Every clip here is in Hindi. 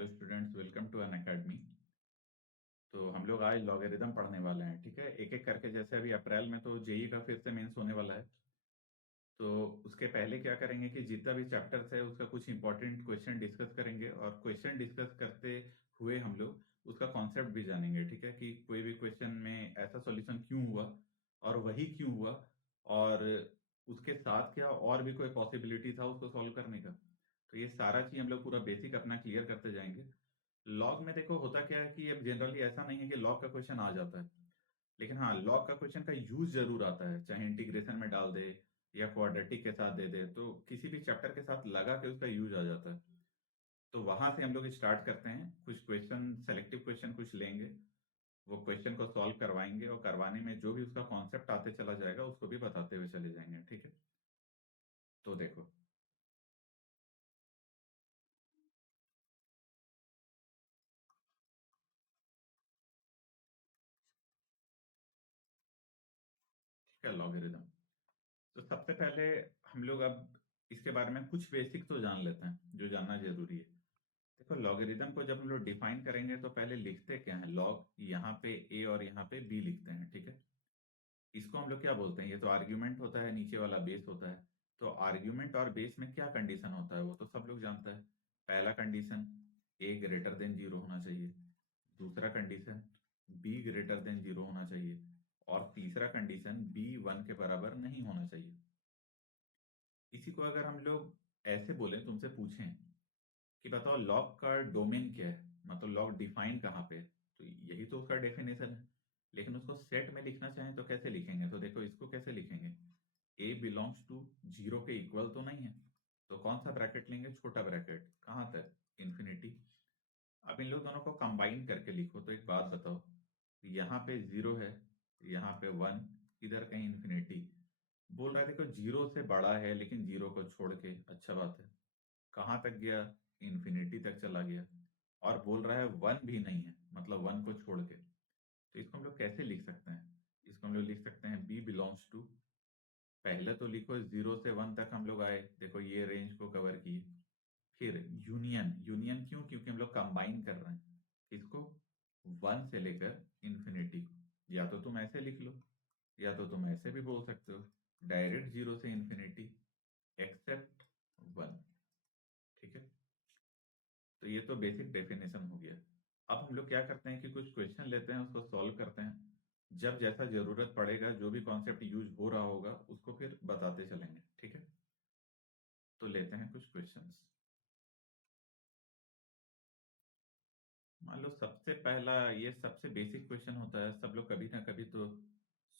Hello students, welcome to Unacademy. तो हम लोग आज लॉगरिदम पढ़ने वाले हैं। ठीक है, एक एक करके। जैसे अभी अप्रैल में तो जेई का फिर से मेंस होने वाला है, तो उसके पहले क्या करेंगे कि जितना भी चैप्टर्स है उसका कुछ इंपॉर्टेंट क्वेश्चन डिस्कस करेंगे, और क्वेश्चन डिस्कस करते हुए हम लोग उसका कॉन्सेप्ट भी जानेंगे। ठीक है, कि कोई भी क्वेश्चन में ऐसा सॉल्यूशन क्यों हुआ और वही क्यों हुआ, और उसके साथ क्या और भी कोई पॉसिबिलिटी था उसको सॉल्व करने का। तो ये सारा चीज हम लोग पूरा बेसिक अपना क्लियर करते जाएंगे। लॉग में देखो होता क्या है कि अब जनरली ऐसा नहीं है कि लॉग का क्वेश्चन आ जाता है, लेकिन हाँ, लॉग का क्वेश्चन का यूज जरूर आता है, चाहे इंटीग्रेशन में डाल दे या क्वाड्रेटिक के साथ दे दे, तो किसी भी चैप्टर के साथ लगा के उसका यूज आ जाता है। तो वहां से हम लोग स्टार्ट करते हैं। कुछ क्वेश्चन, सेलेक्टिव क्वेश्चन कुछ लेंगे, वो क्वेश्चन को सॉल्व करवाएंगे, और करवाने में जो भी उसका कॉन्सेप्ट आते चला जाएगा उसको भी बताते हुए चले जाएंगे। ठीक है, तो देखो। ठीक है, लॉगरिदम। तो सबसे पहले हम लोग अब इसके बारे में कुछ बेसिक तो जान लेते हैं जो जानना जरूरी है। देखो, लॉगरिदम को जब हम लोग डिफाइन करेंगे तो पहले लिखते क्या है, लॉग, यहाँ पे ए और यहाँ पे बी लिखते हैं। ठीक है, इसको हम लोग क्या बोलते हैं, ये तो आर्ग्यूमेंट होता है, नीचे वाला बेस होता है। तो आर्ग्यूमेंट और बेस में क्या कंडीशन होता है वो तो सब लोग जानते हैं। पहला कंडीशन, ए ग्रेटर देन जीरो होना चाहिए। दूसरा condition, be greater than zero होना चाहिए। और तीसरा कंडीशन, बी वन के बराबर नहीं होना चाहिए। इसी को अगर हम लोग ऐसे बोले, तुमसे पूछें कि बताओ लॉग का डोमेन क्या है, मतलब लॉग डिफाइन कहाँ पे है, तो यही तो उसका डेफिनेशन है। लेकिन उसको सेट में लिखना चाहें तो कैसे लिखेंगे, तो देखो इसको कैसे लिखेंगे। ए बिलोंग्स टू जीरो के इक्वल तो नहीं है, तो कौन सा ब्रैकेट लेंगे, छोटा ब्रैकेट, कहाँ तक, इन्फिनिटी। अब इन लोग दोनों को कंबाइन करके लिखो, तो एक बात बताओ, यहाँ पे जीरो है, यहाँ पे वन, इधर कहीं इन्फिनिटी। बोल रहा है देखो जीरो से बड़ा है, लेकिन जीरो को छोड़ के, अच्छा बात है, कहाँ तक गया, इन्फिनिटी तक चला गया। और बोल रहा है वन भी नहीं है, मतलब वन को छोड़ के। तो इसको हम लोग कैसे लिख सकते हैं, इसको हम लोग लिख सकते हैं बी बिलोंग्स टू, पहले तो लिखो जीरो से वन तक हम लोग आए, देखो ये रेंज को कवर किए। फिर यूनियन, यूनियन क्यों, क्योंकि हम लोग कंबाइन कर रहे हैं इसको, वन से लेकर इन्फिनिटी। या तो तुम ऐसे लिख लो, या तो तुम ऐसे भी बोल सकते हो, डायरेक्ट जीरो से इन्फिनिटी एक्सेप्ट वन। ठीक है, तो ये तो बेसिक डेफिनेशन हो गया। अब हम लोग क्या करते हैं कि कुछ क्वेश्चन लेते हैं, उसको सॉल्व करते हैं, जब जैसा जरूरत पड़ेगा जो भी कॉन्सेप्ट यूज हो रहा होगा उसको फिर बताते चलेंगे। ठीक है, तो लेते हैं कुछ क्वेश्चंस। मान लो सबसे पहला, ये सबसे बेसिक क्वेश्चन होता है, सब लोग कभी ना कभी तो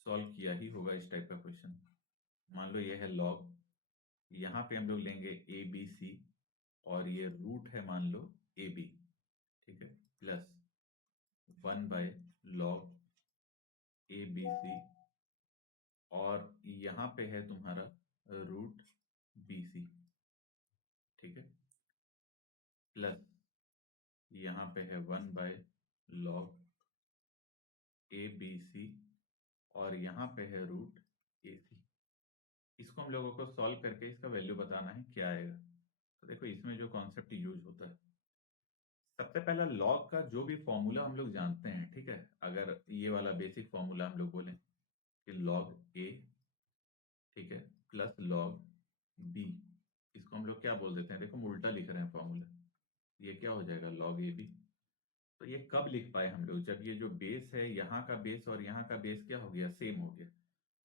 सॉल्व किया ही होगा इस टाइप का क्वेश्चन। मान लो ये है लॉग, यहाँ पे हम लोग लेंगे ए बी सी, और ये रूट है मान लो ए बी। ठीक है, plus one by log A B C, और यहाँ पे है तुम्हारा रूट बी सी। ठीक है, प्लस यहाँ पे है one by log A B C, और यहाँ पे है रूट ए सी। इसको हम लोगों को सॉल्व करके इसका वैल्यू बताना है क्या आएगा। तो देखो इसमें जो कॉन्सेप्ट यूज होता है, सबसे पहला लॉग का जो भी फॉर्मूला हम लोग जानते हैं। ठीक है, अगर ये वाला बेसिक फॉर्मूला हम लोग बोलें कि लॉग ए, ठीक है, प्लस लॉग बी, इसको हम लोग क्या बोल देते हैं, देखो हम उल्टा लिख रहे हैं फॉर्मूला, ये क्या हो जाएगा, लॉग ए बी। तो ये कब लिख पाए हम लोग, जब ये जो बेस है, यहाँ का बेस और यहाँ का बेस क्या हो गया, सेम हो गया।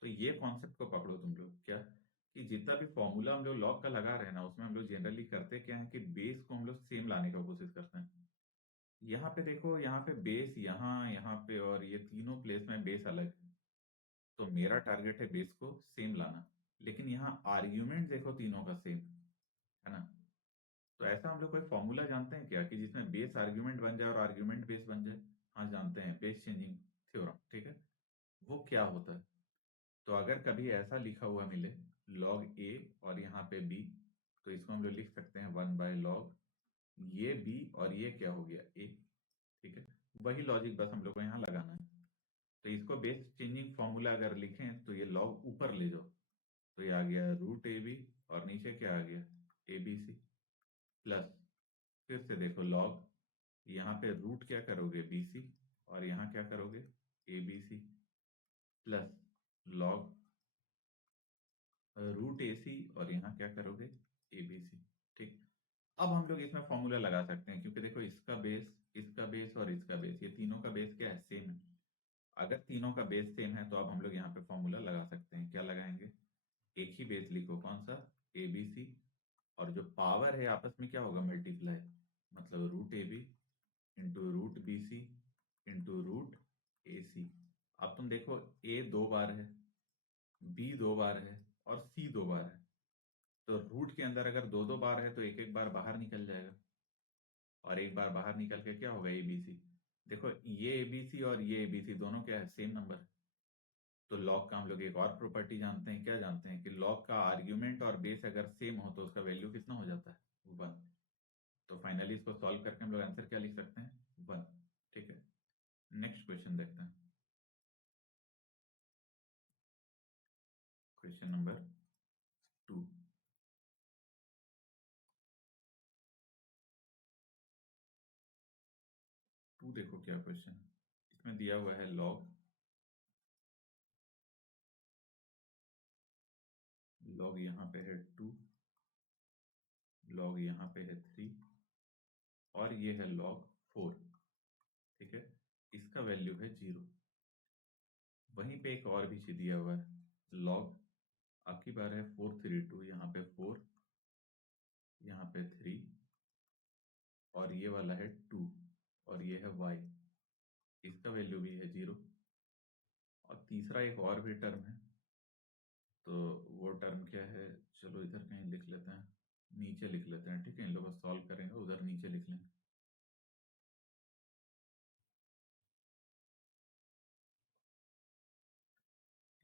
तो ये कॉन्सेप्ट को पकड़ो तुम लोग, क्या कि जितना भी फॉर्मूला हम लोग लॉग का लगा रहे हैं ना, उसमें हम लोग जनरली करते क्या है कि बेस को हम लोग सेम लाने का कोशिश करते हैं। यहाँ पे देखो, यहाँ पे बेस, यहाँ यहाँ पे, और ये तीनों प्लेस में बेस अलग है। तो मेरा टारगेट है बेस को सेम लाना, लेकिन यहाँ आर्ग्यूमेंट देखो तीनों का सेम है ना। तो ऐसा हम लोग कोई फॉर्मूला जानते हैं क्या कि जिसमें बेस आर्ग्यूमेंट बन जाए और आर्ग्यूमेंट बेस बन जाए। हाँ जानते हैं, बेस चेंजिंग थ्योरम। ठीक है, वो क्या होता है, तो अगर कभी ऐसा लिखा हुआ मिले लॉग ए और यहाँ पे बी, तो इसको हम लोग लिख सकते हैं वन बाय लॉग ये बी, और ये क्या हो गया ए। ठीक है, वही लॉजिक बस हम लोग को यहाँ लगाना है। तो इसको बेस चेंजिंग फॉर्मूला अगर लिखें तो ये लॉग ऊपर ले जाओ, तो ये आ गया रूट ए बी, और नीचे क्या आ गया, ए बी सी, प्लस फिर से देखो लॉग यहाँ पे रूट क्या करोगे BC, और यहाँ क्या करोगे ABC, plus log root AC, और यहाँ क्या करोगे ABC। ठीक, अब हम लोग इसमें फॉर्मूला लगा सकते हैं, क्योंकि देखो इसका बेस, इसका बेस और इसका बेस, ये तीनों का बेस क्या है, सेम है। अगर तीनों का बेस सेम है तो अब हम लोग यहाँ पे फॉर्मूला लगा सकते हैं। क्या लगाएंगे, एक ही बेस लिखो, कौन सा, ABC, और जो पावर है आपस में क्या होगा, मल्टीप्लाई, मतलब root AB into root BC into root AC। अब तुम देखो A 2 बार है, B 2 बार है, और C 2 बार है, तो रूट के अंदर अगर 2 2 बार है तो एक एक बार बाहर निकल जाएगा, और एक बार बाहर निकल के क्या होगा ABC। देखो ये ABC और ये ABC दोनों क्या है, सेम नंबर है। तो लॉग का हम लोग एक और प्रॉपर्टी जानते हैं, क्या जानते हैं कि लॉग का आर्ग्यूमेंट और बेस अगर सेम हो तो उसका वैल्यू कितना हो जाता है, 1। तो फाइनली इसको सॉल्व करके हम लोग आंसर क्या लिख सकते हैं, 1। ठीक है, नेक्स्ट क्वेश्चन देखते हैं। Question number 2। देखो क्या क्वेश्चन है, इसमें दिया हुआ है लॉग यहाँ पे है 2, लॉग यहाँ पे है 3, और ये है लॉग 4। ठीक है, इसका वैल्यू है 0। वहीं पे एक और भी चीज दिया हुआ है, लॉग आपकी बार है 432, यहाँ पे 4, यहाँ पे 3, और ये वाला है 2, और ये है y, इसका वैल्यू भी है 0। और तीसरा एक और भी टर्म है, तो वो टर्म क्या है, चलो इधर कहीं लिख लेते हैं, नीचे लिख लेते हैं। ठीक है, इन लोगों को सॉल्व करेंगे, उधर नीचे लिख लें,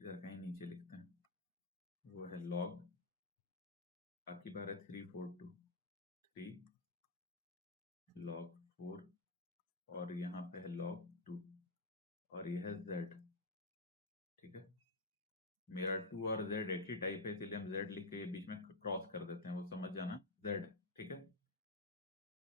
इधर कहीं नीचे लिखते हैं। वो है लॉग आपकी बार है 342, 3 लॉग 4, और यहाँ पे है लॉग 2, और ये है z। ठीक है, मेरा 2 और z एक ही टाइप है, इसलिए हम z लिख के ये बीच में क्रॉस कर देते हैं, वो समझ जाना, z। ठीक है,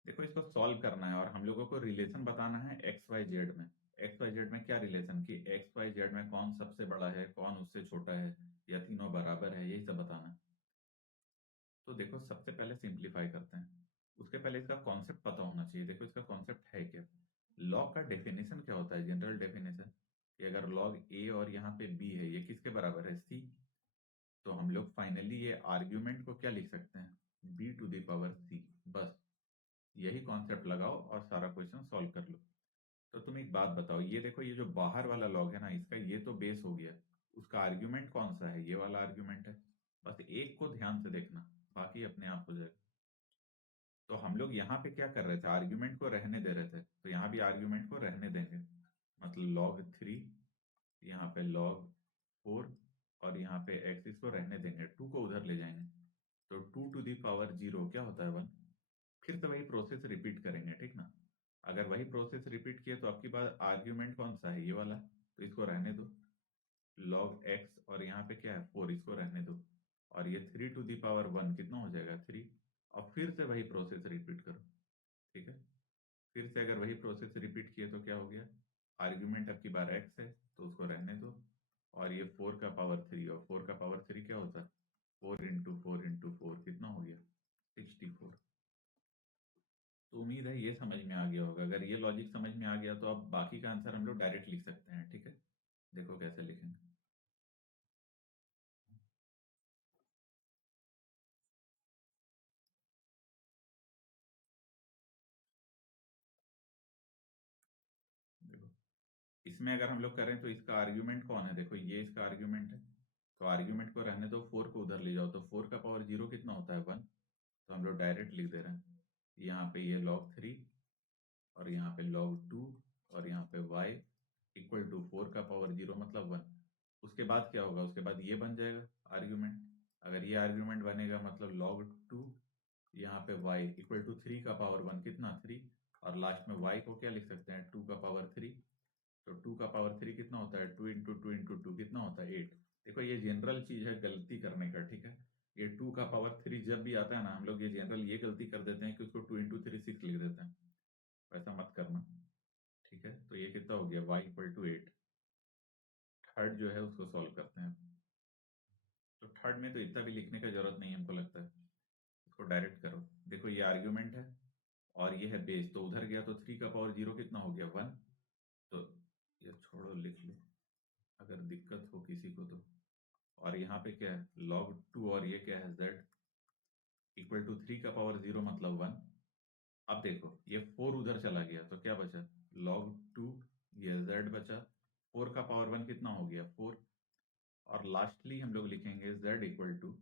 देखो इसको सॉल्व करना है, और हम लोगों को रिलेशन बताना है एक्स वाई जेड में। एक्स वाई जेड में क्या रिलेशन, कि एक्स वाई जेड में कौन सबसे बड़ा है, कौन उससे छोटा है, या तीनों बराबर है, यही सब बताना है। तो देखो सबसे पहले सिंप्लीफाई करते हैं, उसके पहले इसका कॉन्सेप्ट पता होना चाहिए। देखो इसका कॉन्सेप्ट है क्या, लॉग का डेफिनेशन क्या होता है, जनरल डेफिनेशन, कि अगर लॉग ए और यहाँ पे बी है, ये किसके बराबर है, सी। तो हम लोग फाइनली ये आर्ग्यूमेंट को क्या लिख सकते हैं, बी टू द पावर सी। बस यही कॉन्सेप्ट लगाओ और सारा क्वेश्चन सॉल्व कर लो। तो तुम एक बात बताओ, ये देखो ये जो बाहर वाला लॉग है ना, इसका ये तो बेस हो गया, उसका आर्ग्यूमेंट कौन सा है, ये वाला आर्ग्यूमेंट है। बस एक को ध्यान से देखना, बाकी अपने आप हो जाएगा। तो हम लोग यहाँ पे क्या कर रहे थे, आर्ग्यूमेंट को रहने दे रहे थे, तो यहाँ भी आर्ग्यूमेंट को रहने देंगे, मतलब लॉग 3, यहाँ पे लॉग 4, और यहाँ पे एक्स इसको रहने देंगे, 2 को उधर ले जाएंगे, तो 2 टू द पावर 0 क्या होता है, 1। फिर से वही प्रोसेस रिपीट करेंगे, ठीक ना। अगर वही प्रोसेस रिपीट किए तो आपकी बात आर्ग्यूमेंट कौन सा है, ये वाला, तो इसको रहने दो, लॉग एक्स, और यहाँ पे क्या है 4, इसको रहने दो, और ये 3 टू द पावर 1 कितना हो जाएगा, 3। और फिर से वही प्रोसेस रिपीट करो। ठीक है, फिर से अगर वही प्रोसेस रिपीट किए तो क्या हो गया, आर्ग्यूमेंट आपकी बार एक्स है तो उसको रहने दो, और ये 4 का पावर 3, और 4 का पावर 3 क्या होता है, 4 इंटू 4 इंटू 4 कितना हो गया, 64। तो उम्मीद है ये समझ में आ गया होगा। अगर ये लॉजिक समझ में आ गया तो अब बाकी का आंसर हम लोग डायरेक्ट लिख सकते हैं। ठीक है, देखो कैसे लिखेंगे। देखो इसमें अगर हम लोग करें तो इसका आर्ग्यूमेंट कौन है, देखो ये इसका आर्ग्यूमेंट है, तो आर्ग्यूमेंट को रहने दो, 4 को उधर ले जाओ, तो 4 का पावर 0 कितना होता है, 1। तो हम लोग डायरेक्ट लिख दे रहे हैं, यहाँ पे ये लॉग 3, और यहाँ पे log 2, और यहाँ पे y इक्वल टू 4 का पावर 0 मतलब 1। उसके बाद क्या होगा, उसके बाद ये बन जाएगा आर्ग्यूमेंट। अगर ये आर्ग्यूमेंट बनेगा मतलब log 2, यहाँ पे y इक्वल टू 3 का पावर 1 कितना, 3, और लास्ट में y को क्या लिख सकते हैं, 2 का पावर 3। तो 2 का पावर 3 कितना होता है, 2 इंटू 2 इंटू 2 कितना होता है, 8। देखो ये जनरल चीज है गलती करने का, ठीक है। ये 2 का पावर 3 जब भी आता है ना, हम लोग ये जनरल ये गलती कर देते हैं कि उसको 2 इंटू 3 6 लिख देते हैं, वैसा मत y इक्वल टू 8। थर्ड जो है उसको सॉल्व करते हैं। तो थर्ड में तो इतना भी लिखने का जरूरत नहीं है हमको लगता है, इसको डायरेक्ट करो। देखो ये आर्ग्यूमेंट है और ये है बेस, तो उधर गया तो 3 का पावर 0 कितना हो गया 1। तो ये छोड़ो, लिख लो अगर दिक्कत हो किसी को तो। और यहाँ पे क्या है log 2 और ये क्या है z इक्वल टू 3 का पावर 0 मतलब 1। अब देखो ये 4 उधर चला गया तो क्या बचा log 2, ये z बचा, 4 का पावर 1 कितना हो गया 4। और लास्टली हम लोग लिखेंगे z equal to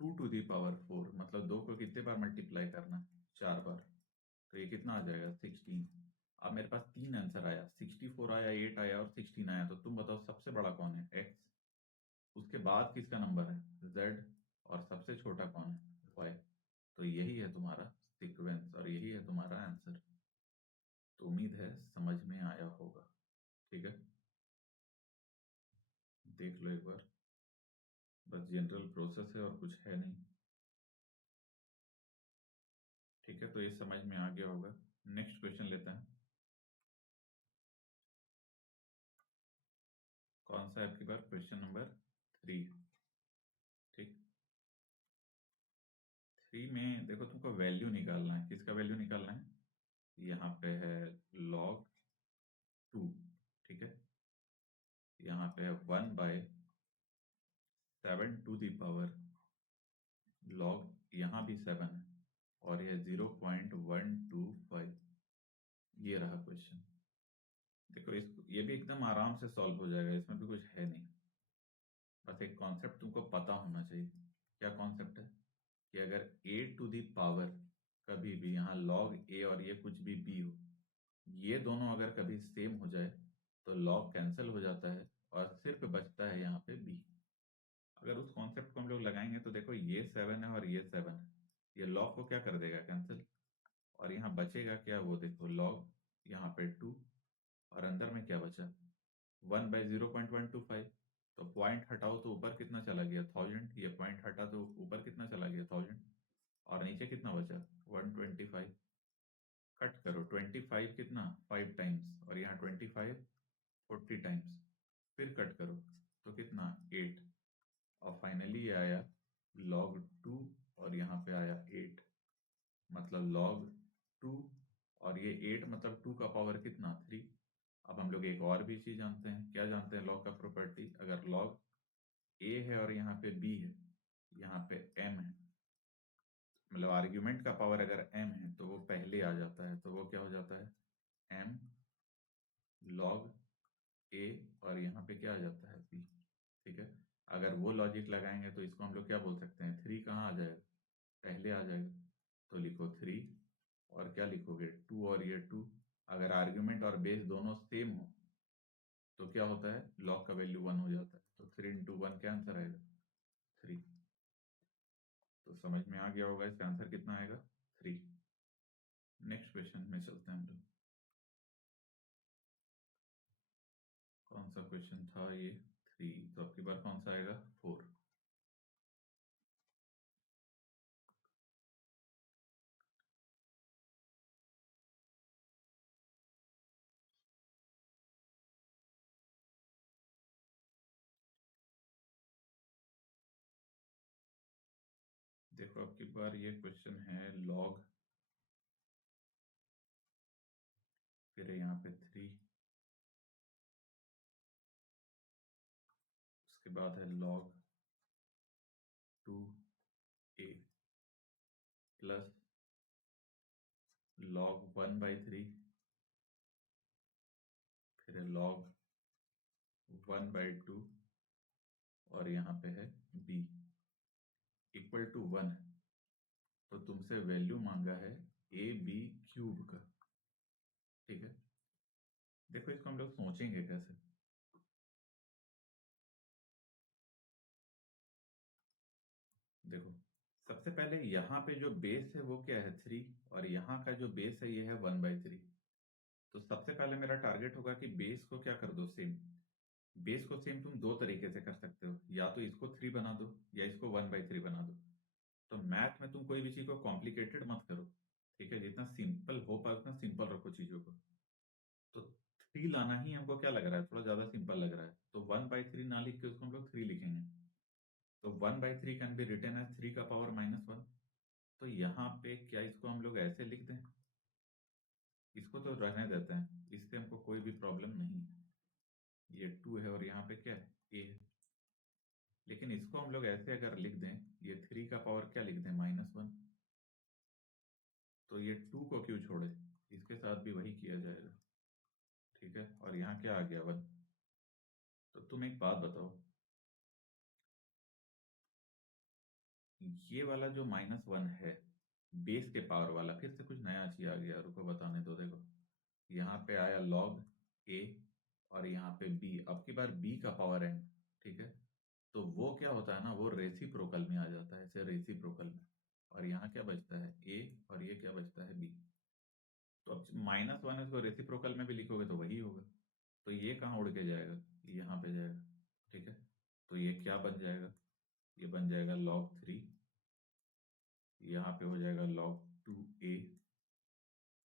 2 to the power 4, मतलब 2 को कितने बार मल्टीप्लाई करना 4 बार। तो ये कितना आ जाएगा 16। अब मेरे पास 3 आंसर आया, 64 आया, 8 आया और 16 आया। तो तुम बताओ सबसे बड़ा कौन है x, उसके बाद किसका नंबर है z, और सबसे छोटा कौन है y। तो यही है तुम्हारा सीक्वेंस और यही है तुम्हारा आंसर। तो उम्मीद है समझ में आया होगा। ठीक है, देख लो एक बार, बस जनरल प्रोसेस है और कुछ है नहीं। ठीक है, तो ये समझ में आ गया होगा। नेक्स्ट क्वेश्चन लेते हैं। कौन सा है आपकी बार, क्वेश्चन नंबर 3। ठीक, 3 में देखो तुमको वैल्यू निकालना है। किसका वैल्यू निकालना है, यहाँ पे है log 2। ठीक है, यहाँ पे है 1/7 टू दी पावर log, यहाँ भी 7 है और यह 0.125। ये रहा क्वेश्चन। देखो इसको, ये भी एकदम आराम से सॉल्व हो जाएगा, इसमें भी कुछ है नहीं। बस एक कॉन्सेप्ट तुमको पता होना चाहिए। क्या कॉन्सेप्ट है कि अगर a टू दी पावर कभी भी, यहाँ log a और ये कुछ भी b हो, ये दोनों अगर कभी सेम हो जाए तो log कैंसिल हो जाता है और सिर्फ बचता है यहाँ पे b। अगर उस कॉन्सेप्ट को हम लोग लगाएंगे तो देखो ये 7 है और ये 7 है, ये log को क्या कर देगा कैंसिल, और यहाँ बचेगा क्या, वो देखो log यहाँ पे 2 और अंदर में क्या बचा 1/0.125। तो पॉइंट हटाओ तो ऊपर कितना चला गया 1000, ये पॉइंट हटा तो ऊपर कितना चला गया 1000 और नीचे कितना बचा 125। कट करो, 25 कितना 5 टाइम्स और यहाँ 25 40 टाइम्स, फिर कट करो तो कितना 8, और फाइनली ये आया log 2 और यहाँ पे आया 8, मतलब log 2 और ये 8 मतलब 2 का पावर कितना 3। अब हम लोग एक और भी चीज जानते हैं, क्या जानते हैं log का प्रॉपर्टी, अगर log a है और यहाँ पे b है, यहाँ पे m है, मतलब आर्ग्यूमेंट का पावर अगर m है तो वो पहले आ जाता है, तो वो क्या हो जाता है m log a और यहाँ पे क्या आ जाता है b। ठीक है, अगर वो लॉजिक लगाएंगे तो इसको हम लोग क्या बोल सकते हैं, 3 कहाँ आ जाएगा पहले आ जाएगा। तो लिखो 3 और क्या लिखोगे 2 और ये 2। अगर आर्ग्यूमेंट और बेस दोनों सेम हो तो क्या होता है log का वैल्यू 1 हो जाता है। तो 3 into 1 क्या आंसर आएगा 3। तो समझ में आ गया होगा इसका आंसर कितना आएगा 3। नेक्स्ट क्वेश्चन में चलते हैं हम लोग। कौन सा क्वेश्चन था ये 3, तो आपकी बार कौन सा आएगा 4। देखो आपकी बार ये क्वेश्चन है log, फिर यहाँ पे 3, उसके बाद है log 2a प्लस log 1/3, फिर है log 1/2 और यहाँ पे है b इक्वल टू 1। तो तुमसे वैल्यू मांगा है ab³ का। ठीक है, देखो इसको हम लोग सोचेंगे कैसे। देखो सबसे पहले यहाँ पे जो बेस है वो क्या है 3 और यहाँ का जो बेस है ये है 1/3। तो सबसे पहले मेरा टारगेट होगा कि बेस को क्या कर दो सेम। बेस को सेम तुम दो तरीके से कर सकते हो, या तो इसको 3 बना दो या इसको 1/3 बना दो। तो मैथ में तुम कोई भी चीज को कॉम्प्लिकेटेड मत करो। ठीक है, जितना सिंपल हो पाए उतना सिंपल रखो चीजों को। तो 3 लाना ही हमको क्या लग रहा है, थोड़ा ज्यादा सिंपल लग रहा है, तो 1/3 ना लिख के उसको हम लोग 3 लिखेंगे। तो 1/3 कैन बी रिटन एज 3 का पावर -1। तो यहाँ पे क्या इसको हम लोग ऐसे लिख दें, इसको तो रहने देते हैं, इससे हमको कोई भी प्रॉब्लम नहीं। ये 2 है और यहाँ पे क्या है, a है। लेकिन इसको हम लोग ऐसे अगर लिख दें, ये 3 का पावर क्या लिख दें, -1, तो ये 2 को क्यों छोड़े, इसके साथ भी वही किया जाएगा। ठीक है, और यहाँ क्या आ गया, 1। तो तुम एक बात बताओ, ये वाला जो -1 है बेस के पावर वाला, फिर से कुछ नया चीज आ गया, रुको बताने दो। देखो यहाँ पे आया log a और यहाँ पे b, अब की बार b का पावर n। ठीक है, तो वो क्या होता है ना, वो रेसिप्रोकल में आ जाता है, ऐसे रेसिप्रोकल में। और यहाँ क्या बचता है, a, और ये क्या बचता है, b। तो अब -1 इसको रेसिप्रोकल में भी लिखोगे तो वही होगा। तो ये कहाँ उड़ के जाएगा, यहाँ पे जाएगा। ठीक है, तो ये क्या बन जाएगा, ये बन जाएगा log 3, यहाँ पे हो जाएगा log 2a,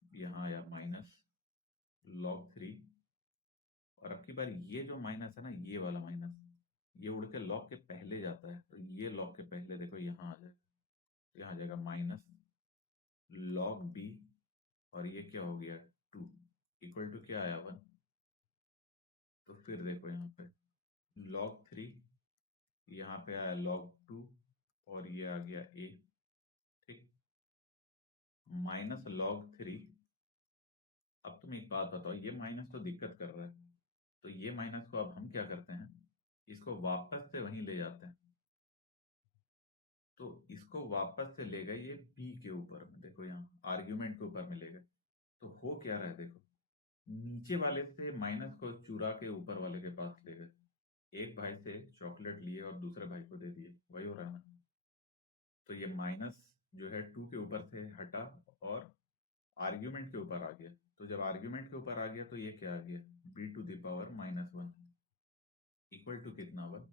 यहाँ आया -log 3। और अब की बार ये जो माइनस है ना, ये वाला माइनस, ये उड़ के लॉग के पहले जाता है, तो ये लॉग के पहले देखो यहाँ आ जाएगा, तो यहाँ आ जाएगा -log b, और ये क्या हो गया, 2 इक्वल टू क्या आया, 1। तो फिर देखो यहाँ पे log 3, यहाँ पे आया log 2, और ये आ गया a। ठीक, -log 3। अब तुम एक बात बताओ, ये माइनस तो दिक्कत कर रहा है, तो ये माइनस को अब हम क्या करते हैं, इसको वापस से वहीं ले जाते हैं। तो इसको वापस से ले गए ये b के ऊपर में, देखो यहाँ आर्ग्यूमेंट के ऊपर में ले गए। तो हो क्या रहा है, देखो नीचे वाले से माइनस को चुरा के ऊपर वाले के पास ले गए। एक भाई से चॉकलेट लिए और दूसरे भाई को दे दिए, वही हो रहा है ना। तो ये माइनस जो है 2 के ऊपर से हटा और आर्ग्यूमेंट के ऊपर आ गया। तो जब आर्ग्यूमेंट के ऊपर आ गया तो ये क्या आ गया, b⁻⁻1 इक्वल टू कितना, 1।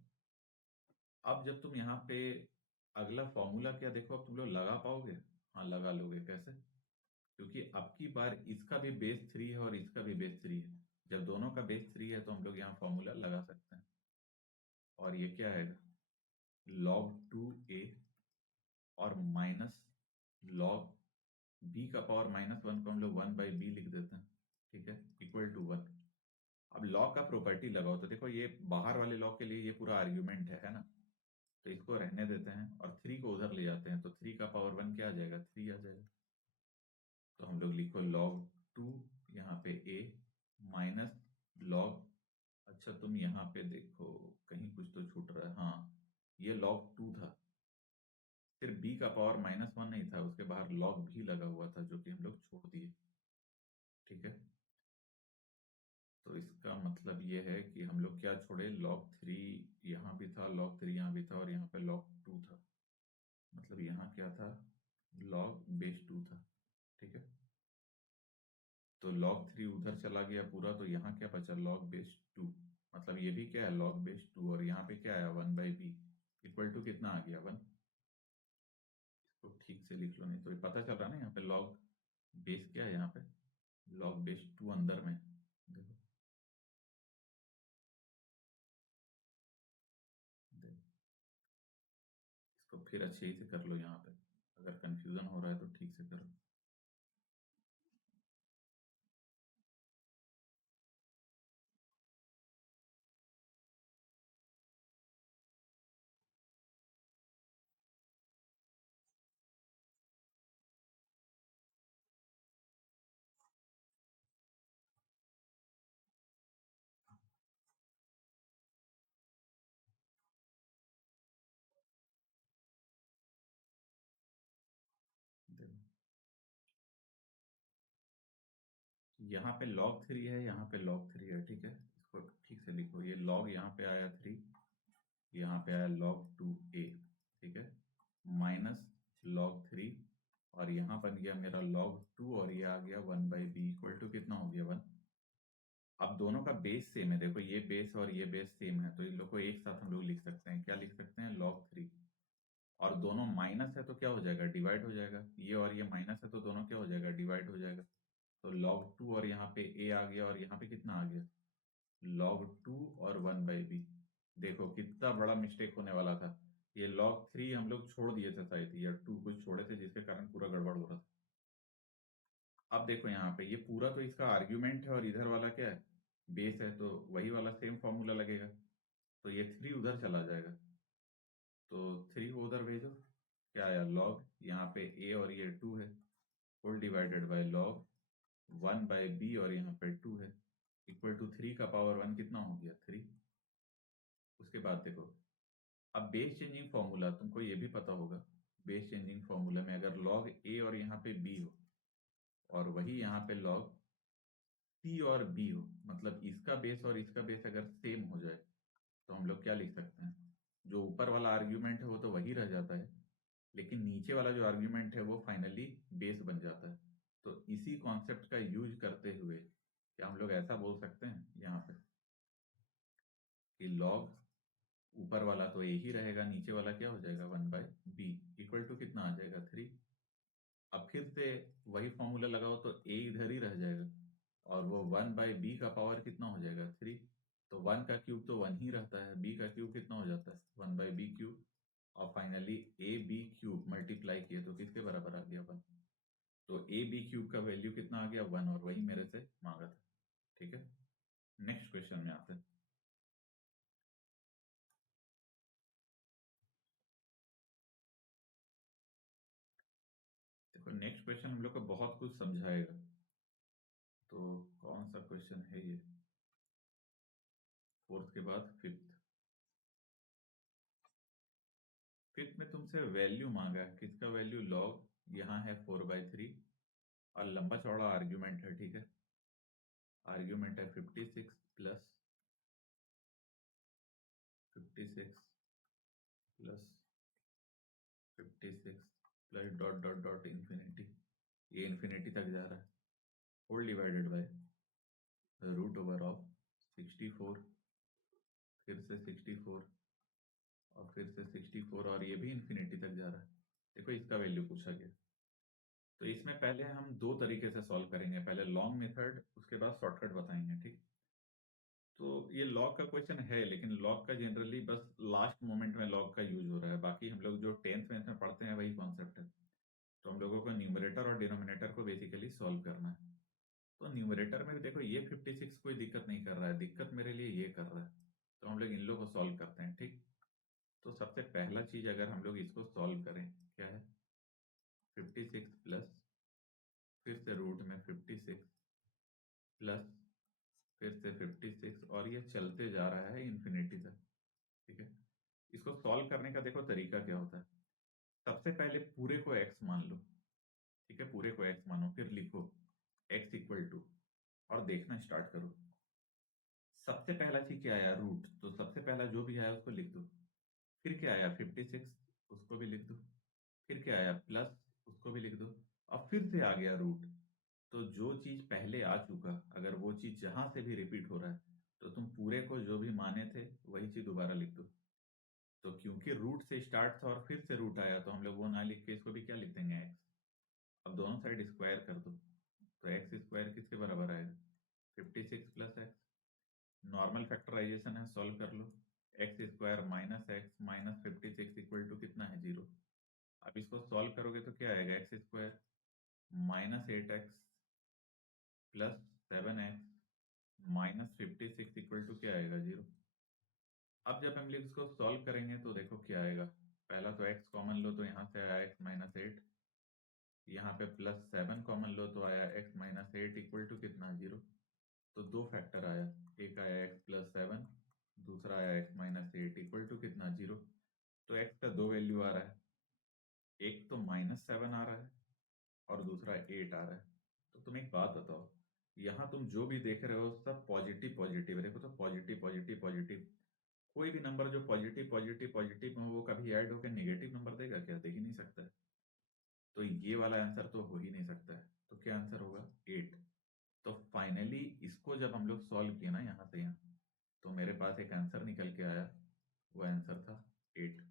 अब जब तुम यहाँ पे अगला फॉर्मूला क्या, देखो अब तुम लोग लगा पाओगे, हाँ लगा लोगे। कैसे, क्योंकि अब की बार इसका भी बेस 3 है और इसका भी बेस 3 है। जब दोनों का बेस 3 है तो हम लोग यहाँ फॉर्मूला लगा सकते हैं। और ये क्या है, log 2a और -log b का पावर -1 को हम लोग 1/b लिख देते हैं। ठीक है, इक्वल टू 1। अब लॉग का प्रॉपर्टी लगाओ, तो देखो ये बाहर वाले लॉग के लिए ये पूरा आर्ग्यूमेंट है ना। तो इसको रहने देते हैं और 3 को उधर ले जाते हैं, तो 3 का पावर 1 क्या आ जाएगा, 3 आ जाएगा। तो हम लोग लिखो log 2, यहाँ पे a माइनस log, अच्छा तुम यहाँ पे देखो कहीं कुछ तो छूट रहा है, हाँ ये log 2 था, फिर b का पावर -1 नहीं था, उसके बाहर log भी लगा हुआ था जो कि हम लोग छोड़ दिए। ठीक है, तो इसका मतलब ये है कि हम लोग क्या छोड़े, log 3 यहाँ भी था, log 3 यहाँ भी था, और यहाँ पे log 2 था। मतलब यहाँ क्या था, log 2 था। ठीक है, तो log 3 उधर चला गया पूरा, तो यहाँ क्या बचा, log 2। मतलब ये भी क्या है, log 2, और यहाँ पे क्या आया, 1/b इक्वल टू कितना आ गया, 1। इसको ठीक से लिख लो, नहीं तो ये पता चल रहा है ना, यहाँ पे लॉग बेस क्या है, यहाँ पे log 2 अंदर में। देखो देखो, इसको फिर अच्छे से कर लो, यहाँ पे अगर कंफ्यूजन हो रहा है तो ठीक से करो। देखो यहाँ पे log 3 है, यहाँ पे log 3 है। ठीक है, इसको ठीक से लिखो, ये log यहाँ पे आया 3, यहाँ पे आया log 2a। ठीक है, माइनस log 3, और यहाँ बन गया मेरा log 2, और ये आ गया 1/b इक्वल टू कितना हो गया, 1। अब दोनों का बेस सेम है, देखो ये बेस और ये बेस सेम है, तो इन लोग को एक साथ हम लोग लिख सकते हैं, क्या लिख सकते हैं, log 3। और दोनों माइनस है तो क्या हो जाएगा, डिवाइड हो जाएगा, ये और ये माइनस है तो दोनों क्या हो जाएगा, डिवाइड हो जाएगा। तो log 2 और यहाँ पे a आ गया और यहाँ पे कितना आ गया log 2 और 1/b। देखो कितना बड़ा मिस्टेक होने वाला था। ये log 3 हम लोग छोड़ दिए थे शायद, या 2 कुछ छोड़े थे जिसके कारण पूरा गड़बड़ हो रहा था। अब देखो यहाँ पे ये पूरा तो इसका आर्ग्यूमेंट है और इधर वाला क्या है बेस है, तो वही वाला सेम फॉर्मूला लगेगा। तो ये 3 उधर चला जाएगा, तो 3 को उधर भेजो, क्या आया लॉग, यहाँ पे a और ये 2 है, whole divided by log 1/b और यहाँ पे 2 है, इक्वल टू 3 का पावर 1 कितना हो गया 3। उसके बाद देखो अब बेस चेंजिंग फॉर्मूला तुमको ये भी पता होगा, बेस चेंजिंग फॉर्मूला में अगर लॉग a और यहाँ पे b हो और वही यहाँ पे लॉग c और b हो, मतलब इसका बेस और इसका बेस अगर सेम हो जाए तो हम लोग क्या लिख सकते हैं, जो ऊपर वाला आर्ग्यूमेंट है वो तो वही रह जाता है, लेकिन नीचे वाला जो आर्ग्यूमेंट है वो फाइनली बेस बन जाता है। तो इसी कॉन्सेप्ट का यूज करते हुए क्या हम लोग ऐसा बोल सकते हैं यहाँ पे कि लॉग ऊपर वाला तो a ही रहेगा, नीचे वाला क्या हो जाएगा 1/b इक्वल टू कितना आ जाएगा 3। अब फिर से वही फॉर्मूला लगाओ तो a इधर ही रह जाएगा और वो 1/b का पावर कितना हो जाएगा 3। तो 1 का क्यूब तो 1 ही रहता है, b का क्यूब कितना हो जाता है 1/b क्यूब, और finally A B cube multiply किए तो किसके बराबर आ गया 1। तो ए बी क्यूब का वैल्यू कितना आ गया 1, और वही मेरे से मांगा था। ठीक है, नेक्स्ट क्वेश्चन में आते हैं। देखो नेक्स्ट क्वेश्चन हम लोग को बहुत कुछ समझाएगा, तो कौन सा क्वेश्चन है ये, फोर्थ के बाद फिफ्थ। फिफ्थ में तुमसे वैल्यू मांगा है, किसका वैल्यू लॉग, यहाँ है 4/3 और लंबा चौड़ा आर्ग्यूमेंट है। ठीक है, आर्ग्यूमेंट है 56 plus 56 plus 56 plus dot dot dot infinity, ये इन्फिनिटी तक जा रहा है, whole divided by root over of 64, फिर से 64 और फिर से 64, और ये भी इन्फिनिटी तक जा रहा है। देखो इसका वैल्यू पूछा गया, तो इसमें पहले हम दो तरीके से सॉल्व करेंगे, पहले लॉन्ग मेथड उसके बाद शॉर्टकट बताएंगे। ठीक, तो ये लॉग का क्वेश्चन है, लेकिन लॉग का जनरली बस लास्ट मोमेंट में लॉग का यूज हो रहा है, बाकी हम लोग जो 10th में पढ़ते हैं वही कॉन्सेप्ट है। तो हम लोगों को न्यूमरेटर और डिनोमिनेटर को बेसिकली सॉल्व करना है। तो न्यूमरेटर में भी देखो ये 56 कोई दिक्कत नहीं कर रहा है, दिक्कत मेरे लिए ये कर रहा है, तो हम लोग इन लोगों को सॉल्व करते हैं। ठीक, तो सबसे पहला चीज अगर हम लोग इसको सॉल्व करें, क्या है 56 प्लस फिर से रूट में 56 प्लस फिर से 56, और ये चलते जा रहा है इन्फिनिटी तक। ठीक है, इसको सॉल्व करने का देखो तरीका क्या होता है, सबसे पहले पूरे को x मान लो। ठीक है, पूरे को x मानो, फिर लिखो x इक्वल टू, और देखना स्टार्ट करो। सबसे पहला चीज क्या आया रूट, तो सबसे पहला जो भी आया उसको लिख दो। फिर क्या आया 56, उसको भी लिख दो। फिर क्या आया प्लस, उसको भी लिख दो। अब फिर से आ गया रूट, तो जो चीज पहले आ चुका अगर वो चीज जहां से भी रिपीट हो रहा है तो तुम पूरे को जो भी माने थे वही चीज दोबारा लिख दो। तो क्योंकि रूट से स्टार्ट था और फिर से रूट आया तो हम लोग वो ना लिख के इसको भी क्या लिख देंगे एक्स। अब दोनों साइड स्क्वायर कर दो, तो एक्स स्क्वायर किसके बराबर आएगा 56 प्लस एक्स। नॉर्मल फैक्टराइजेशन है, सॉल्व कर लो। X square minus x minus 56 equal to कितना है 0। अब इसको सॉल्व करोगे तो क्या आएगा x square minus 8x plus 7x minus 56 equal to क्या आएगा 0। अब जब हम लोग इसको सॉल्व करेंगे तो देखो क्या आएगा, पहला तो x कॉमन लो तो यहाँ से आया x माइनस 8, यहाँ पे प्लस 7 कॉमन लो तो आया x माइनस 8 इक्वल टू कितना 0। तो दो फैक्टर आया, एक आया x प्लस 7, दूसरा आया x माइनस 8 इक्वल टू कितना 0। तो x का दो वैल्यू आ रहा है, एक तो -7 आ रहा है और दूसरा 8 आ रहा है। तो तुम एक बात बताओ, यहाँ तुम जो भी देख रहे हो सब पॉजिटिव पॉजिटिव, देखो तो पॉजिटिव पॉजिटिव पॉजिटिव, कोई भी नंबर जो पॉजिटिव पॉजिटिव पॉजिटिव में वो कभी ऐड होकर नेगेटिव नंबर देगा क्या, दे ही नहीं सकता है। तो ये वाला आंसर तो हो ही नहीं सकता है, तो क्या आंसर होगा 8। तो फाइनली इसको जब हम लोग सॉल्व किए ना यहाँ से यहाँ, तो मेरे पास एक आंसर निकल के आया, वो आंसर था 8।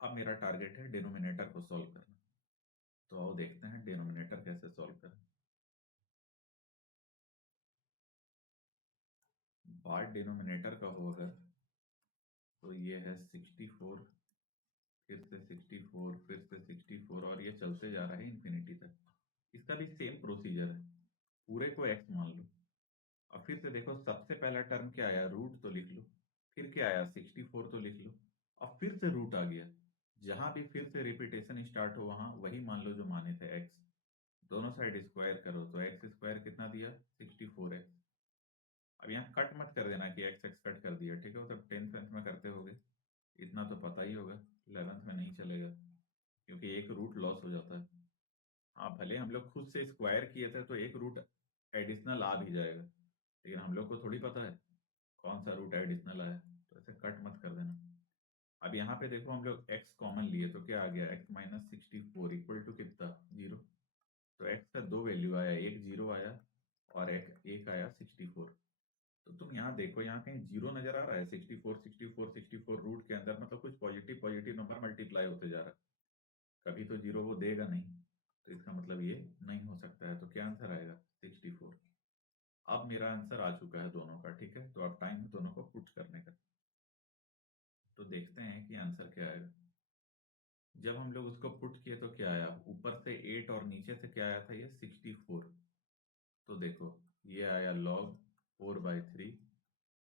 अब मेरा टारगेट है डिनोमिनेटर को सॉल्व करना, तो आओ देखते हैं डिनोमिनेटर कैसे सॉल्व करें। पार्ट डिनोमिनेटर का हो अगर, तो ये है 64, फिर से 64, फिर से 64, और ये चलते जा रहा है इन्फिनिटी तक। इसका भी सेम प्रोसीजर है, पूरे को x मान लो, और फिर से देखो सबसे पहला टर्म क्या आया, रूट, तो लिख लो, फिर क्या आया 64, तो लिख लो, और फिर से रूट आ गया। जहां भी फिर से रिपीटेशन स्टार्ट हो वहां वही मान लो जो माने थे x, दोनों साइड स्क्वायर करो तो एक्स स्क्वायर कितना दिया 64x। अब यहाँ कट मत कर देना कि एक्स एक्स कट कर दिया, ठीक है, वो तो 10th में करते होगे, इतना तो पता ही होगा, 11th में नहीं चलेगा क्योंकि एक रूट लॉस हो जाता है। हाँ, भले हम लोग खुद से स्क्वायर किए थे तो एक रूट एडिशनल आ भी जाएगा, लेकिन हम लोग को थोड़ी पता है कौन सा रूट एडिशनल आया, तो ऐसे कट मत कर देना। अब यहाँ पे देखो हम लोग x कॉमन लिए तो क्या आ गया, x माइनस 64 इक्वल टू कितना, 0। तो x का दो वैल्यू आया, एक 0 आया और एक आया 64। तो तुम यहाँ देखो, यहाँ कहीं 0 नजर आ रहा है, 64 64 64 रूट के अंदर, मतलब कुछ पॉजिटिव पॉजिटिव नंबर मल्टीप्लाई होते जा रहा है, कभी तो 0 वो देगा नहीं, तो इसका मतलब ये नहीं हो सकता है। तो क्या आंसर आएगा 64। अब मेरा आंसर आ चुका है दोनों का, ठीक है, तो अब टाइम है दोनों को पुट करने का। तो देखते हैं कि आंसर क्या आएगा। जब हम लोग उसको पुट किए तो क्या आया, ऊपर से 8 और नीचे से क्या आया था, ये 64। तो देखो ये आया log 4/3,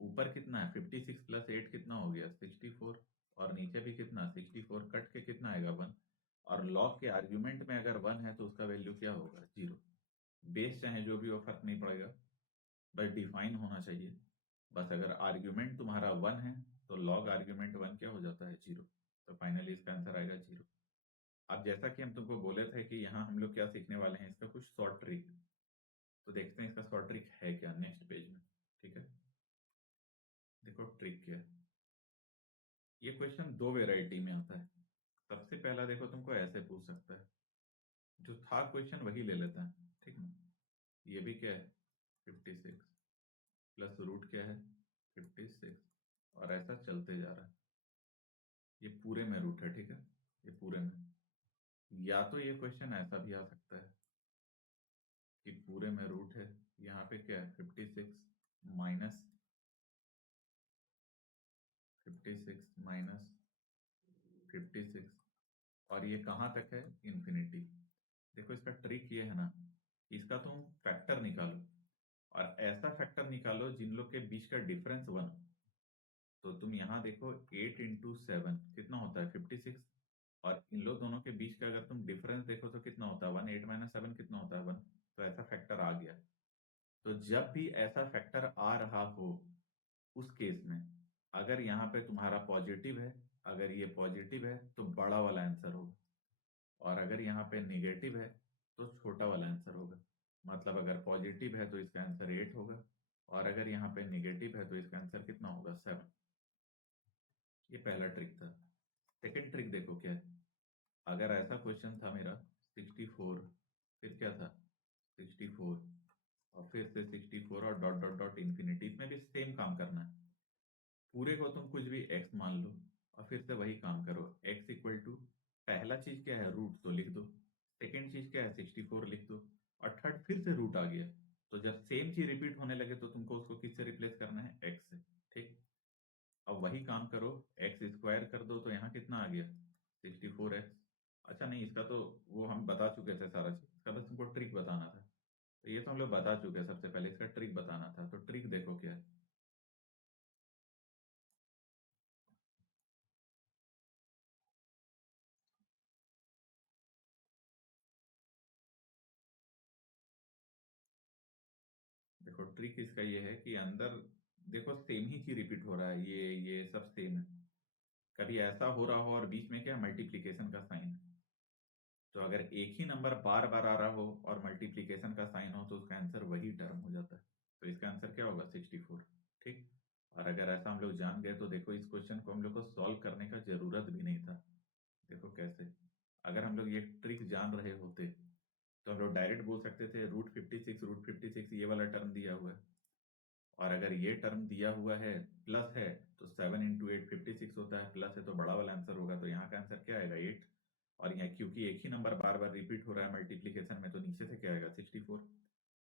ऊपर कितना है 56 प्लस 8 कितना हो गया 64, और नीचे भी कितना 64, कट के कितना आएगा 1, और log के आर्ग्यूमेंट में अगर 1 है तो उसका वैल्यू क्या होगा 0। बेस चाहे जो भी हो फर्क नहीं पड़ेगा, बस डिफाइन होना चाहिए। बस अगर आर्ग्यूमेंट तुम्हारा 1 है तो log आर्ग्यूमेंट 1 क्या हो जाता है 0। तो फाइनली इसका आंसर आएगा 0। अब जैसा कि हम तुमको बोले थे कि यहाँ हम लोग क्या सीखने वाले हैं, इसका कुछ शॉर्ट ट्रिक, तो देखते हैं इसका शॉर्ट ट्रिक है क्या नेक्स्ट पेज में, ठीक है। देखो ट्रिक क्या है, ये क्वेश्चन दो वेराइटी में आता है। सबसे पहला देखो तुमको ऐसे पूछ सकता है, जो था क्वेश्चन वही ले लेता है, ठीक ना। ये भी क्या है 56 प्लस रूट क्या है 56, और ऐसा चलते जा रहा है, ये पूरे में रूट है, ठीक है, ये पूरे में। या तो ये क्वेश्चन ऐसा भी आ सकता है कि पूरे में रूट है, यहाँ पे क्या है 56 माइनस 56, और ये कहाँ तक है इन्फिनिटी। देखो इसका ट्रिक ये है ना, इसका तुम फैक्टर निकालो, और ऐसा फैक्टर निकालो जिन लोग के बीच का डिफरेंस 1। तो तुम यहाँ देखो 8 इंटू 7 कितना होता है 56, और इन लोग दोनों के बीच का अगर तुम डिफरेंस देखो तो कितना होता है 1, 8 माइनस 7 कितना होता है 1। तो ऐसा फैक्टर आ गया। तो जब भी ऐसा फैक्टर आ रहा हो उस केस में, अगर यहाँ पे तुम्हारा पॉजिटिव है, अगर ये पॉजिटिव है तो बड़ा वाला आंसर होगा, और अगर यहाँ पे निगेटिव है तो छोटा वाला आंसर होगा। मतलब अगर पॉजिटिव है तो इसका आंसर 8 होगा, और अगर यहाँ पे निगेटिव है तो इसका आंसर कितना होगा 7। ये पहला ट्रिक था। सेकंड ट्रिक देखो क्या है, अगर ऐसा क्वेश्चन था मेरा 64, फिर क्या था 64, और फिर से 64 और डॉट डॉट डॉट इन्फिनिटी, इसमें भी सेम काम करना है। पूरे को तुम कुछ भी x मान लो, और फिर से वही काम करो, x इक्वल टू, पहला चीज क्या है रूट, तो लिख दो, सेकेंड चीज क्या है 64 लिख दो, और थर्ड फिर से रूट आ गया। तो जब सेम चीज रिपीट होने लगे तो तुमको उसको किससे रिप्लेस करना है, x से, ठीक। अब वही काम करो, एक्स स्क्वायर कर दो तो यहाँ कितना आ गया 64x। अच्छा नहीं, इसका तो वो हम बता चुके थे सारा चीज, इसका बस तुमको ट्रिक बताना था, तो ये तो हम लोग बता चुके हैं, सबसे पहले इसका ट्रिक बताना था। तो ट्रिक देखो क्या है, देखो ट्रिक इसका ये है कि अंदर देखो सेम ही चीज रिपीट हो रहा है, ये सब सेम है। कभी ऐसा हो रहा हो और बीच में क्या मल्टीप्लिकेशन का साइन है, तो अगर एक ही नंबर बार बार आ रहा हो और मल्टीप्लिकेशन का साइन हो तो उसका आंसर वही टर्म हो जाता है। तो इसका आंसर क्या होगा 64, ठीक। और अगर ऐसा हम लोग जान गए तो देखो इस क्वेश्चन को हम लोग को सॉल्व करने का जरूरत भी नहीं था। देखो कैसे, अगर हम लोग ये ट्रिक जान रहे होते तो हम लोग डायरेक्ट बोल सकते थे रूट 56 ये वाला टर्म दिया हुआ है, और अगर ये टर्म दिया हुआ है प्लस है तो 7 इंटू 8 56 होता है, प्लस है तो बड़ा वाला आंसर होगा। तो यहाँ का आंसर क्या आएगा 8, और यहाँ क्योंकि एक ही नंबर बार बार रिपीट हो रहा है मल्टीप्लीकेशन में, तो नीचे से क्या आएगा 64,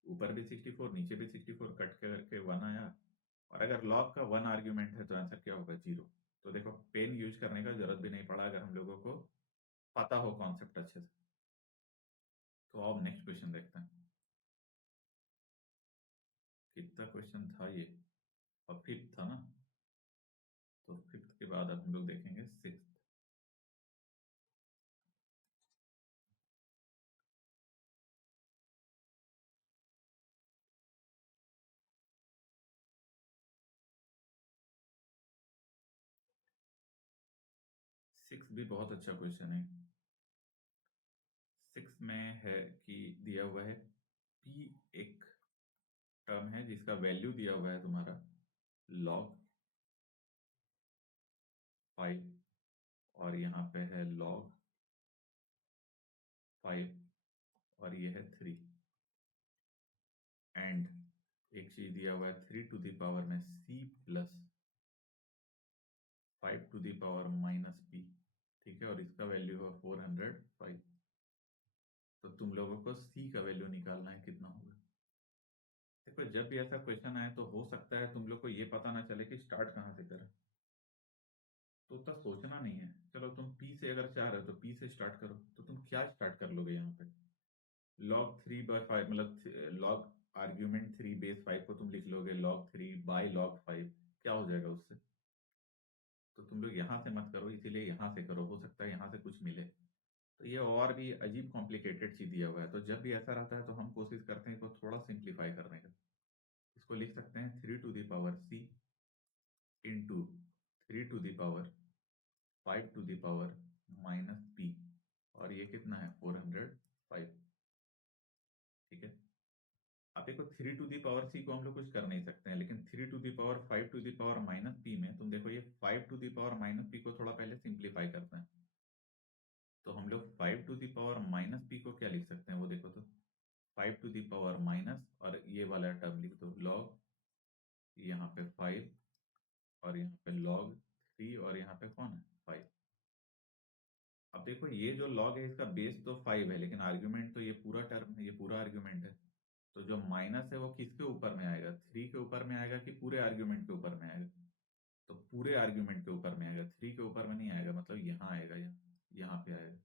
ऊपर भी 64 नीचे भी 64, कट करके 1 आया, और अगर लॉग का 1 आर्ग्यूमेंट है तो आंसर क्या होगा 0। तो देखो पेन यूज करने का जरूरत भी नहीं पड़ा अगर हम लोगों को पता हो कॉन्सेप्ट अच्छे से। तो अब नेक्स्ट क्वेश्चन देखते हैं। कितना क्वेश्चन था ये, और फिफ्थ था ना, तो फिफ्थ के बाद अब हम लोग देखेंगे सिक्स्थ। सिक्स भी बहुत अच्छा क्वेश्चन है। सिक्स में है कि दिया हुआ है पी एक टर्म है जिसका वैल्यू दिया हुआ है तुम्हारा लॉग 5, और यहाँ पे है लॉग 5, और ये है 3, एंड एक चीज दिया हुआ है 3 टू द पावर में c plus 5 to the power minus p, ठीक है, और इसका वैल्यू है 405। तो तुम लोगों को c का वैल्यू निकालना है, कितना होगा। देखो जब भी ऐसा क्वेश्चन आए तो हो सकता है तुम लोग को ये पता ना चले कि स्टार्ट कहाँ से करें, तो उतना सोचना नहीं है। चलो तुम p से अगर चाह रहे हो तो p से स्टार्ट करो, तो तुम क्या स्टार्ट कर लोगे यहाँ पे, लॉग 3/5, मतलब लॉग आर्ग्यूमेंट 3 बेस 5 को तुम लिख लोगे लॉग 3/log 5, क्या हो जाएगा उससे। तो तुम लोग यहाँ से मत करो, इसीलिए यहाँ से करो, हो सकता है यहाँ से कुछ मिले। तो ये और भी अजीब कॉम्प्लिकेटेड चीज दिया हुआ है, तो जब भी ऐसा रहता है तो हम कोशिश करते हैं इसको थोड़ा सिंप्लीफाई करने का। इसको लिख सकते हैं 3 to the power c into 3 to the power 5 to the power minus p, और ये कितना है 405, ठीक है। अब देखो 3 टू दी पावर c को हम लोग कुछ कर नहीं सकते हैं, लेकिन 3 to the power 5 to the power minus p में तुम देखो ये 5 to the power minus p को थोड़ा पहले सिंप्लीफाई करते हैं। तो हम लोग 5 to the power minus p को क्या लिख सकते हैं, वो देखो तो 5 टू दी पावर माइनस, और ये वाला टर्म लिख दो लॉग, यहाँ पे 5, और यहाँ पे लॉग 3, और यहाँ पे कौन है 5। अब देखो ये जो लॉग है इसका बेस तो 5 है, लेकिन आर्ग्यूमेंट तो ये पूरा टर्म है, ये पूरा आर्ग्यूमेंट है। तो जो माइनस है वो किसके ऊपर में आएगा, 3 के ऊपर में आएगा कि पूरे आर्ग्यूमेंट के ऊपर में आएगा। तो पूरे आर्ग्यूमेंट के ऊपर में आएगा, 3 के ऊपर में नहीं आएगा, मतलब यहाँ आएगा, यहाँ पे आएगा।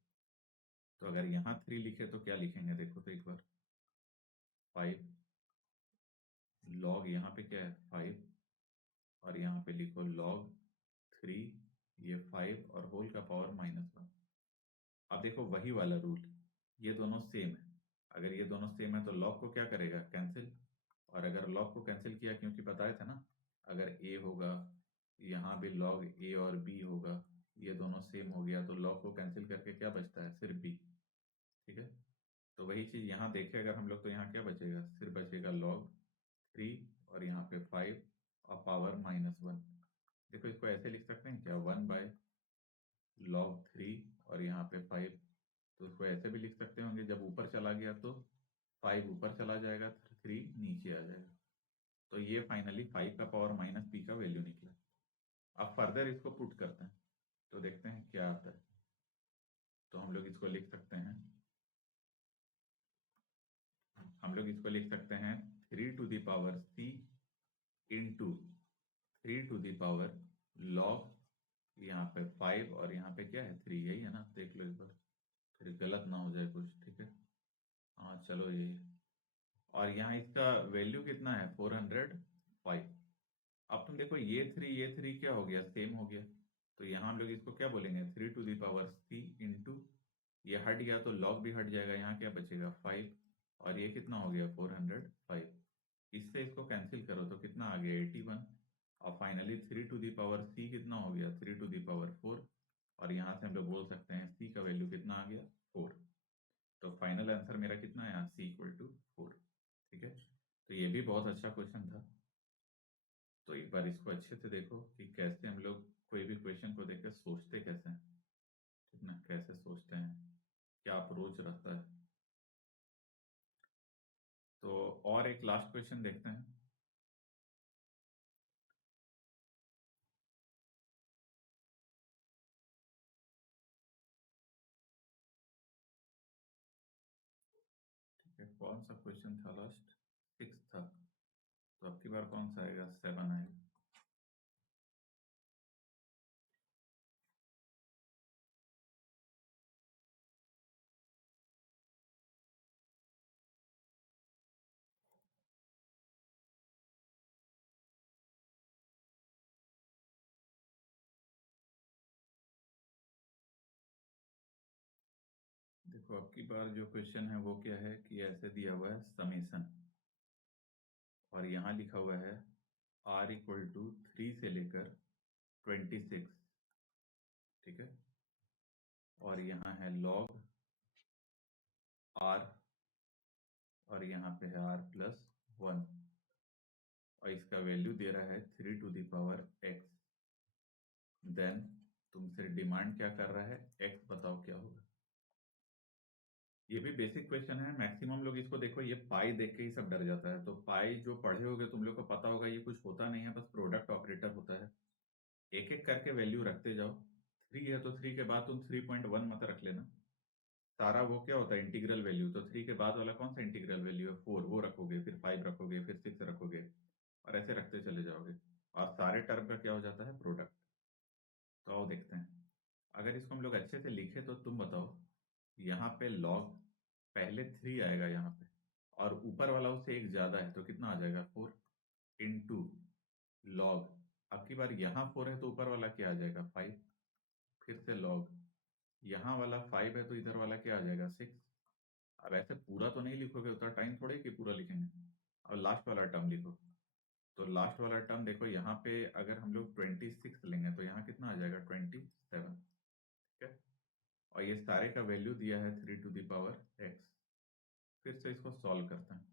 तो अगर यहाँ 3 लिखे तो क्या लिखेंगे, देखो तो एक बार 5, लॉग यहाँ पे क्या है 5, और यहाँ पे लिखो लॉग 3, ये 5 और होल का पावर -1। अब देखो वही वाला रूल, ये दोनों सेम है। अगर ये दोनों सेम है तो लॉग को क्या करेगा, कैंसिल। और अगर लॉग को कैंसिल किया, क्योंकि बताया था ना, अगर ए होगा, यहाँ भी लॉग ए और बी होगा, ये दोनों सेम हो गया, तो लॉग को कैंसिल करके क्या बचता है, सिर्फ बी, ठीक है। तो वही चीज यहाँ देखें अगर हम लोग, तो यहाँ क्या बचेगा, सिर्फ बचेगा लॉग 3, और यहाँ पे 5 और पावर -1। देखो इसको ऐसे लिख सकते हैं क्या, 1/log 3 और यहाँ पे 5। तो उसको ऐसे भी लिख सकते होंगे, जब ऊपर चला गया तो 5 ऊपर चला जाएगा, 3 नीचे आ जाएगा। तो ये फाइनली 5 का पावर -p का वैल्यू निकला। अब फर्दर इसको पुट करते हैं तो देखते हैं क्या आता है। तो हम लोग इसको लिख सकते हैं, हम लोग इसको लिख सकते हैं 3 to the power c into 3 to the power log, यहाँ पे 5 और यहाँ पे क्या है 3, यही है ना, देख लो एक बार, फिर गलत ना हो जाए कुछ, ठीक है। हाँ चलो यही, और यहाँ इसका वैल्यू कितना है 405। अब तुम देखो ये थ्री क्या हो गया, सेम हो गया। तो यहाँ हम लोग इसको क्या बोलेंगे, 3 to the power c into, ये हट गया तो लॉग भी हट जाएगा, यहाँ क्या बचेगा 5, और ये कितना हो गया 405। इससे इसको कैंसिल करो तो कितना आ गया 81। और finally 3 to the power c कितना हो गया 3 टू द पावर 4, और यहाँ से हम लोग बोल सकते हैं c का वैल्यू कितना आ गया 4। तो फाइनल आंसर मेरा कितना है यहाँ c = 4, ठीक है। तो ये भी बहुत अच्छा क्वेश्चन था। तो एक बार इसको अच्छे से देखो कि कैसे हम लोग कोई भी क्वेश्चन को देखकर सोचते कैसे हैं, ठीक ना, कैसे सोचते हैं, क्या अप्रोच रहता है। तो और एक लास्ट क्वेश्चन देखते हैं। ठीक है, कौन सा क्वेश्चन था लास्ट, सिक्स था। तो अब की बार कौन सा आएगा? 7 आएगा। देखो अब की बार जो क्वेश्चन है वो क्या है कि ऐसे दिया हुआ है समेशन, और यहाँ लिखा हुआ है r इक्वल टू 3 से लेकर 26, ठीक है। और यहाँ है log r, और यहाँ पे है r प्लस 1, और इसका वैल्यू दे रहा है 3 to the power x। Then तुमसे डिमांड क्या कर रहा है? x बताओ क्या होगा। ये भी बेसिक क्वेश्चन है, मैक्सिमम लोग इसको देखो ये पाई देख के ही सब डर जाता है। तो पाई जो पढ़े होगे तुम लोग को पता होगा ये कुछ होता नहीं है, बस प्रोडक्ट ऑपरेटर होता है। एक एक करके वैल्यू रखते जाओ। 3 है तो 3 के बाद तुम 3.1 मत रख लेना। सारा वो क्या होता है? Integral value. तो 3 के बाद वाला कौन सा इंटीग्रल वैल्यू है? 4, वो रखोगे, फिर 5 रखोगे, फिर 6 रखोगे, और ऐसे रखते चले जाओगे, और सारे टर्म का क्या हो जाता है? प्रोडक्ट। तो आओ देखते हैं। अगर इसको हम लोग अच्छे से लिखे तो तुम बताओ, यहाँ पे log पहले 3 आएगा यहाँ पे, और ऊपर वाला उससे एक ज्यादा है तो कितना आ जाएगा? 4 इंटू log। अब की बार यहाँ 4 है तो ऊपर वाला क्या आ जाएगा? 5। फिर से log, यहाँ वाला 5 है तो इधर वाला क्या आ जाएगा? 6। अब ऐसे पूरा तो नहीं लिखोगे, उतना टाइम थोड़े कि पूरा लिखेंगे। अब लास्ट वाला टर्म लिखो। तो लास्ट वाला टर्म देखो, यहाँ पे अगर हम लोग 26 लेंगे तो यहाँ कितना आ जाएगा? 27, ठीक है। और ये सारे का वैल्यू दिया है 3 टू द पावर x। फिर से इसको सॉल्व करते हैं।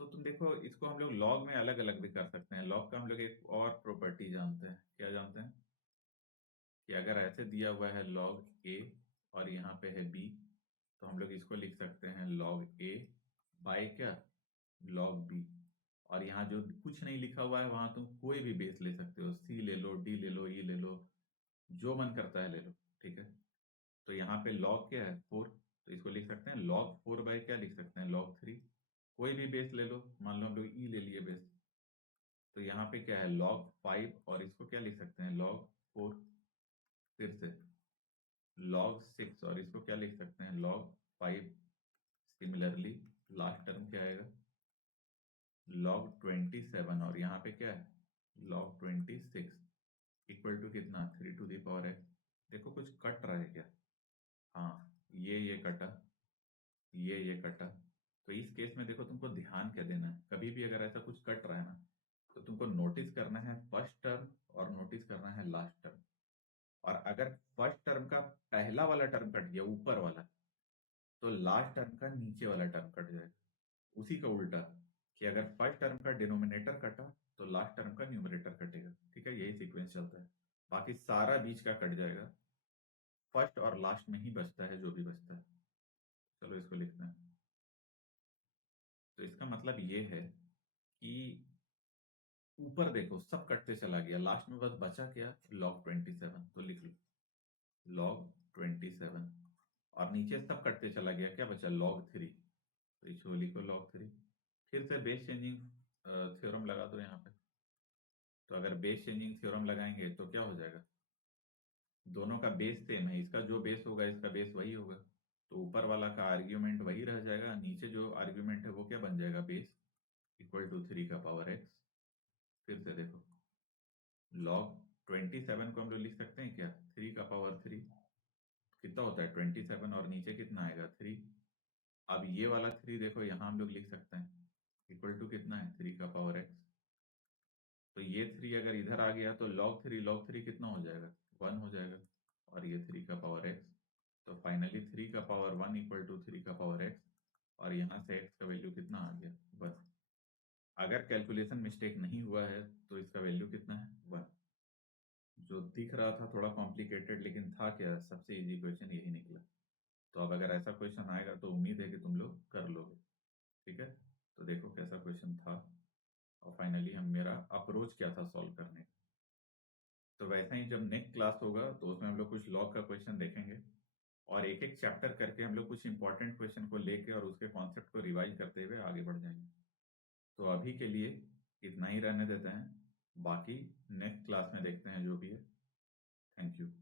तो तुम देखो इसको हम लोग लॉग में अलग अलग भी कर सकते हैं। लॉग का हम लोग एक और प्रॉपर्टी जानते हैं। क्या जानते हैं? कि अगर ऐसे दिया हुआ है log a और यहाँ पे है b, तो हम लोग इसको लिख सकते हैं log a बाय क्या? log b। और यहाँ जो कुछ नहीं लिखा हुआ है वहां तुम कोई भी बेस ले सकते हो, c ले लो, d ले लो, e ले लो, जो मन करता है ले लो, ठीक है। तो यहाँ पे log क्या है? 4, तो इसको लिख सकते हैं log 4 बाय क्या लिख सकते हैं? log 3। कोई भी बेस ले लो, मान लो हम लोग e ले लिए बेस, तो यहाँ पे क्या है? log 5, और इसको क्या लिख सकते हैं? log 4। फिर से log 6, और इसको क्या लिख सकते हैं? log 5। सिमिलरली लास्ट टर्म क्या आएगा? log 27, और यहाँ पे क्या है? log 26 इक्वल टू कितना? 3 टू द पावर x। देखो कुछ कट रहा है क्या? हाँ, ये कटा, ये कटा। तो इस केस में देखो तुमको ध्यान क्या देना है, कभी भी अगर ऐसा कुछ कट रहा है ना, तो तुमको नोटिस करना है फर्स्ट टर्म और नोटिस करना है लास्ट टर्म। और अगर फर्स्ट टर्म का पहला वाला टर्म कट गया, ऊपर वाला, तो लास्ट टर्म का नीचे वाला टर्म कट जाएगा। उसी का उल्टा, कि अगर फर्स्ट टर्म का डिनोमिनेटर कटा तो लास्ट टर्म का न्यूमरेटर कटेगा, ठीक है। यही सीक्वेंस चलता है, बाकी सारा बीच का कट जाएगा, फर्स्ट और लास्ट में ही बचता है जो भी बचता है। चलो इसको लिखते हैं। तो इसका मतलब ये है कि ऊपर देखो सब कटते चला गया, लास्ट में बस बचा क्या? log 27, तो लिख लो log 27। और नीचे सब कटते चला गया, क्या बचा? log 3, तो इसको लिखो log 3। फिर से बेस चेंजिंग थ्योरम लगा दो यहाँ पे। तो अगर बेस चेंजिंग थ्योरम लगाएंगे तो क्या हो जाएगा? दोनों का बेस सेम है, इसका जो बेस होगा इसका बेस वही होगा, तो ऊपर वाला का आर्ग्यूमेंट वही रह जाएगा, नीचे जो आर्ग्यूमेंट है वो क्या बन जाएगा? बेस इक्वल टू 3 का पावर x। फिर से देखो log 27 को हम लोग लिख सकते हैं क्या? 3 का पावर 3 कितना होता है? 27, और नीचे कितना आएगा? 3। अब ये वाला 3 देखो यहाँ हम लोग लिख सकते हैं इक्वल टू कितना है? 3 का पावर x। तो ये 3 अगर इधर आ गया तो log 3 कितना हो जाएगा? 1 हो जाएगा, और ये 3 का पावर x। तो फाइनली 3 का पावर 1 इक्वल टू 3 का पावर x, और यहाँ से x का वैल्यू कितना आ गया? 1। अगर कैलकुलेशन मिस्टेक नहीं हुआ है तो इसका वैल्यू कितना है? 1। जो दिख रहा था थोड़ा कॉम्प्लिकेटेड, लेकिन था क्या? सबसे इजी क्वेश्चन यही निकला। तो अब अगर ऐसा क्वेश्चन आएगा तो उम्मीद है कि तुम लोग कर लोगे, ठीक है। तो देखो कैसा क्वेश्चन था, और फाइनली हम मेरा अप्रोच क्या था सॉल्व करने का। तो वैसा ही जब नेक्स्ट क्लास होगा तो उसमें हम लोग कुछ लॉग का क्वेश्चन देखेंगे, और एक एक चैप्टर करके हम लोग कुछ इंपॉर्टेंट क्वेश्चन को लेके और उसके कॉन्सेप्ट को रिवाइज करते हुए आगे बढ़ जाएंगे। तो अभी के लिए इतना ही रहने देते हैं, बाकी नेक्स्ट क्लास में देखते हैं जो भी है। Thank you.